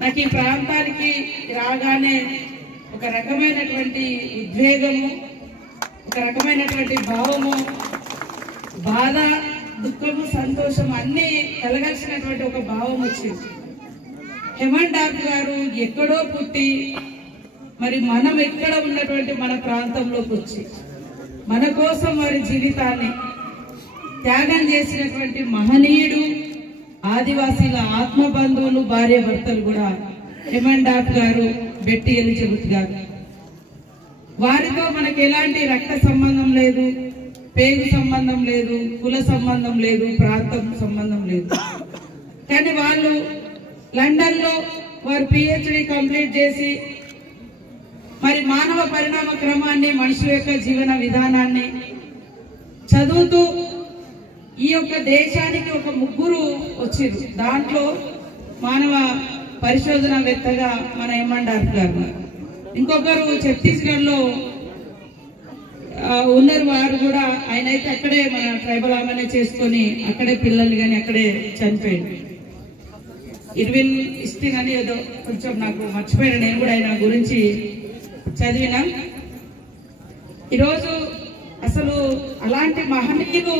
నాకు ఈ ప్రాంతానికి రాగానే ఒక రకమైనటువంటి ఉద్వేగము, ఒక రకమైనటువంటి భావము, బాధ, దుఃఖము, సంతోషం అన్నీ కలగాల్సినటువంటి ఒక భావం వచ్చింది. హేమంత్ డాక్టర్ గారు ఎక్కడో పుట్టి మరి మనం ఎక్కడ ఉన్నటువంటి మన ప్రాంతంలోకి వచ్చి మన కోసం వారి జీవితాన్ని త్యాగం చేసినటువంటి మహనీయుడు, ఆదివాసీల ఆత్మబంధువులు, భార్య భర్తలు కూడా హేమంత్ డాక్టర్ గారు, బెట్టి ఎలిజబెత్ గారు. వారితో మనకు ఎలాంటి రక్త సంబంధం లేదు, పేగు సంబంధం లేదు, కుల సంబంధం లేదు, ప్రాంతం సంబంధం లేదు. కానీ వాళ్ళు లండన్ లో వారు PhD కంప్లీట్ చేసి మరి మానవ పరిణామ క్రమాన్ని, మనుషుల యొక్క జీవన విధానాన్ని చదువుతూ ఈ యొక్క దేశానికి ఒక ముగ్గురు వచ్చారు. దాంట్లో మానవ పరిశోధనవేత్తగా మన హేమంత్ డాక్టర్ గారు, ఇంకొకరు ఛత్తీస్గఢ్ లో ఉన్నారు. వారు కూడా ఆయన అయితే అక్కడే మన ట్రైబల్ ఆమెనే చేసుకొని అక్కడే పిల్లలు కానీ అక్కడే చనిపోయాడు. ఇర్విన్ ఇస్టింగ్ అని ఏదో కొంచెం నాకు మర్చిపోయాను, నేను కూడా ఆయన గురించి చదివినా. ఈరోజు అసలు అలాంటి మహనీయులు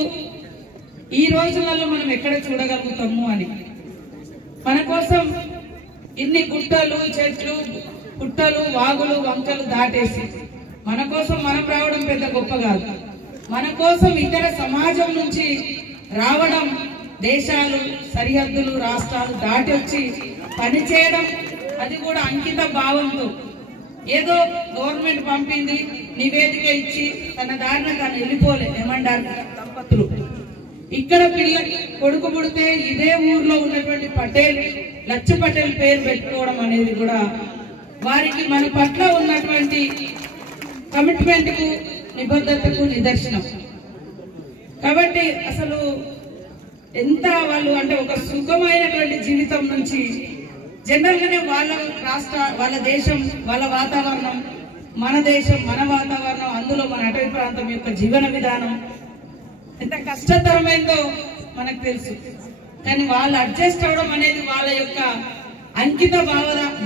ఈ రోజులలో మనం ఎక్కడ చూడగలుగుతాము అని, మన కోసం ఇన్ని గుట్టలు, చెట్లు, పుట్టలు, వాగులు, వంకలు దాటేసి మన కోసం మనం రావడం పెద్ద గొప్ప కాదు. మన కోసం ఇతర సమాజం నుంచి రావడం, దేశాలు, సరిహద్దులు, రాష్ట్రాలు దాటి వచ్చి పనిచేయడం, అది కూడా అంకిత భావంతో. ఏదో గవర్నమెంట్ పంపింది, నివేదిక ఇచ్చి తన దారిన తాను వెళ్ళిపోలే హేమంత్ డాక్టర్ దంపతులు. ఇక్కడ కొడుకు పుడితే ఇదే ఊర్లో ఉన్నటువంటి పటేల్, లచ్చ పటేల్ పేరు పెట్టుకోవడం అనేది కూడా వారికి మన పట్ల ఉన్నటువంటి కమిట్మెంట్ కు, నిబద్ధతకు నిదర్శనం. కాబట్టి అసలు ఎంత వాళ్ళు అంటే ఒక సుఖమైనటువంటి జీవితం నుంచి జనరల్ గానే వాళ్ళ రాష్ట్ర, వాళ్ళ దేశం, వాళ్ళ వాతావరణం, మన దేశం, మన వాతావరణం, అందులో మన అటవీ ప్రాంతం యొక్క జీవన విధానం ఎంత కష్టతరమైందో మనకు తెలుసు. కానీ వాళ్ళు అడ్జస్ట్ అవడం అనేది వాళ్ళ యొక్క అంకిత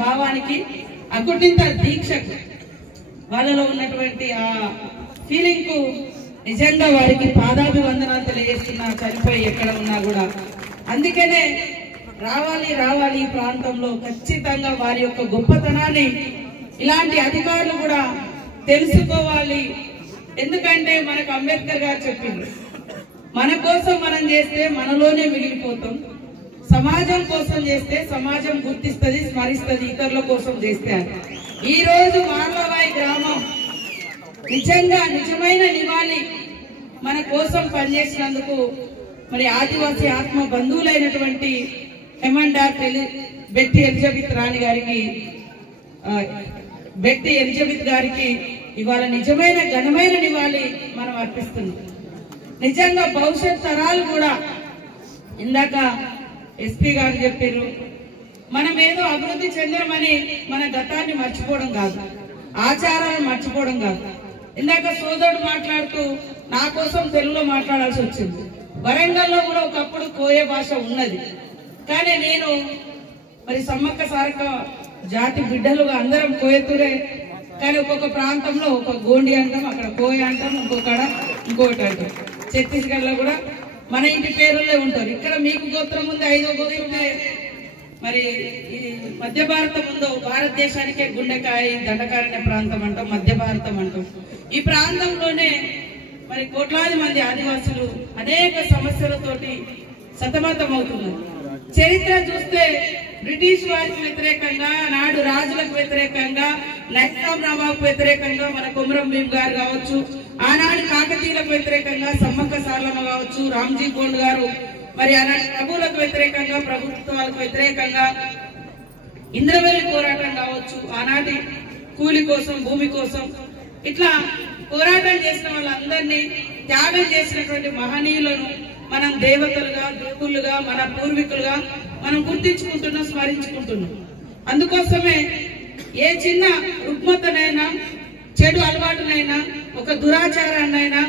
భావానికి, అకుటింత దీక్షకు, వాళ్ళలో ఉన్నటువంటి ఆ ఫీలింగ్ కు నిజంగా వారికి పాదాభివందనాలు తెలియజేస్తున్నా, చనిపోయి ఎక్కడ ఉన్నా కూడా. అందుకనే రావాలి రావాలి ఈ ప్రాంతంలో ఖచ్చితంగా వారి యొక్క గొప్పతనాన్ని ఇలాంటి అధికారులు కూడా తెలుసుకోవాలి. ఎందుకంటే మనకు అంబేద్కర్ గారు చెప్పింది, మన కోసం మనం చేస్తే మనలోనే మిగిలిపోతాం, సమాజం కోసం చేస్తే సమాజం గుర్తిస్తుంది, స్మరిస్తుంది, ఇతరుల కోసం చేస్తే. ఈ రోజు మార్లవాయి గ్రామం నిజంగా నిజమైన నివాళి మన కోసం పనిచేసినందుకు మరి ఆదివాసీ ఆత్మ బంధువులైనటువంటి హేమంత్ డాక్టర్ బెట్టి ఎలిజబెత్ రాణి గారికి, బెట్టి ఎలిజబెత్ గారికి ఇవాళ నిజమైన ఘనమైన నివాళి మనం అర్పిస్తున్నాం. నిజంగా భవిష్యత్ తరాలు కూడా, ఇందాక ఎస్పీ గారు చెప్పారు, మనం ఏదో అభివృద్ధి చెందడమని మన గతాన్ని మర్చిపోవడం కాదు, ఆచారాలను మర్చిపోవడం కాదు. ఇందాక సోదరుడు మాట్లాడుతూ నా కోసం తెలుగులో మాట్లాడాల్సి వచ్చింది. వరంగల్లో కూడా ఒకప్పుడు కోయ భాష ఉన్నది, కానీ నేను మరి సమ్మక్క సారక్క జాతి బిడ్డలుగా అందరం కోయతూరే. కానీ ఒక్కొక్క ప్రాంతంలో ఒక గోండి అంటాం, అక్కడ కోయ అంటాం, ఇంకొకడ ఇంకొకటి అంటాం. ఛత్తీస్గఢ్ లో కూడా మన ఇంటి పేరులే ఉంటారు. ఇక్కడ మీకు గోత్రం ఉంది, 5వ గోత్రం. మరి ఈ మధ్య భారతం ఉందో, భారతదేశానికే గుండెకాయ, దండకారణ్య ప్రాంతం అంటాం, మధ్య భారతం అంటాం. ఈ ప్రాంతంలోనే మరి కోట్లాది మంది ఆదివాసులు అనేక సమస్యలతోటి సతమతం అవుతున్నారు. చరిత్ర చూస్తే బ్రిటిష్ వారికి వ్యతిరేకంగా, నాడు రాజులకు వ్యతిరేకంగా, నైజాం నవాబుకు వ్యతిరేకంగా మన కొమరం భీం గారు కావచ్చు, ఆనాడు కాకతీయులకు వ్యతిరేకంగా సమ్మక్క సారలమ్మ కావచ్చు, రామ్జీ గోండ్ గారు, మరి ఆనాటి ప్రభువులకు వ్యతిరేకంగా, ప్రభుత్వాలకు వ్యతిరేకంగా ఇంద్రవెల్లి పోరాటం కావచ్చు, ఆనాటి కూలి కోసం, భూమి కోసం, ఇట్లా పోరాటం చేసిన వాళ్ళందరినీ, త్యాగం చేసినటువంటి మహనీయులను మనం దేవతలుగా, దేవుళ్ళుగా, మన పూర్వీకులుగా మనం గుర్తించుకుంటున్నాం, స్మరించుకుంటున్నాం. అందుకోసమే ఏ చిన్న రుగ్మతనైనా, చెడు అలవాటునైనా, ఒక దురాచారాన్నైనా,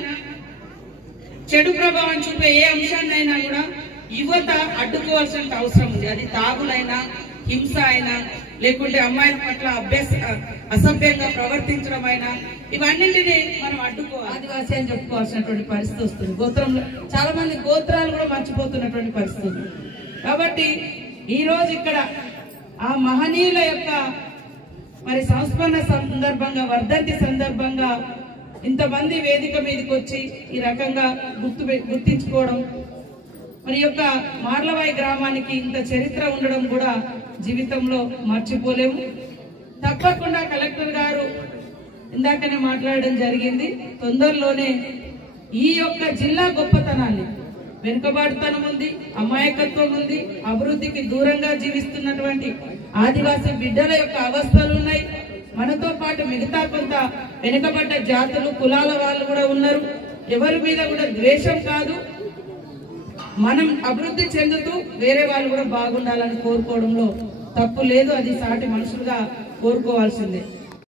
చెడు ప్రభావం చూపే ఏ అంశాన్నైనా కూడా యువత అడ్డుకోవాల్సిన అవసరం ఉంది. అది తాగులైనా, హింస అయినా లేకుంటే అమ్మాయిల పట్ల అసభ్యంగా ప్రవర్తించడం అయినా ఇవన్నింటినీ మనం అడ్డుకోవాలి. ఆదివాసీ అని చెప్పుకోవాల్సినటువంటి పరిస్థితి వస్తుంది. గోత్రంలో చాలా మంది గోత్రాలు కూడా మర్చిపోతున్నటువంటి పరిస్థితి. కాబట్టి ఈ రోజు ఇక్కడ ఆ మహనీయుల యొక్క మరి సంస్మరణ సందర్భంగా, వర్ధంతి సందర్భంగా ఇంతమంది వేదిక మీదకి వచ్చి ఈ రకంగా గుర్తించుకోవడం, మరి యొక్క మార్లవాయి గ్రామానికి ఇంత చరిత్ర ఉండడం కూడా జీవితంలో మర్చిపోలేము. తప్పకుండా కలెక్టర్ గారు ఇందాకనే మాట్లాడడం జరిగింది. తొందరలోనే ఈ యొక్క జిల్లా గొప్పతనాన్ని, వెనుకబాటుతనం ఉంది, అమాయకత్వం ఉంది, అభివృద్ధికి దూరంగా జీవిస్తున్నటువంటి ఆదివాసీ బిడ్డల యొక్క అవస్థలు ఉన్నాయి. మనతో పాటు మిగతా కొంత వెనుకబడ్డ జాతులు, కులాల వాళ్ళు కూడా ఉన్నారు. ఎవరి మీద కూడా ద్వేషం కాదు, మనం అభివృద్ధి చెందుతూ వేరే వాళ్ళు కూడా బాగుండాలని కోరుకోవడంలో తప్పు లేదు. అది సాటి మనుషులుగా కోరుకోవాల్సిందే.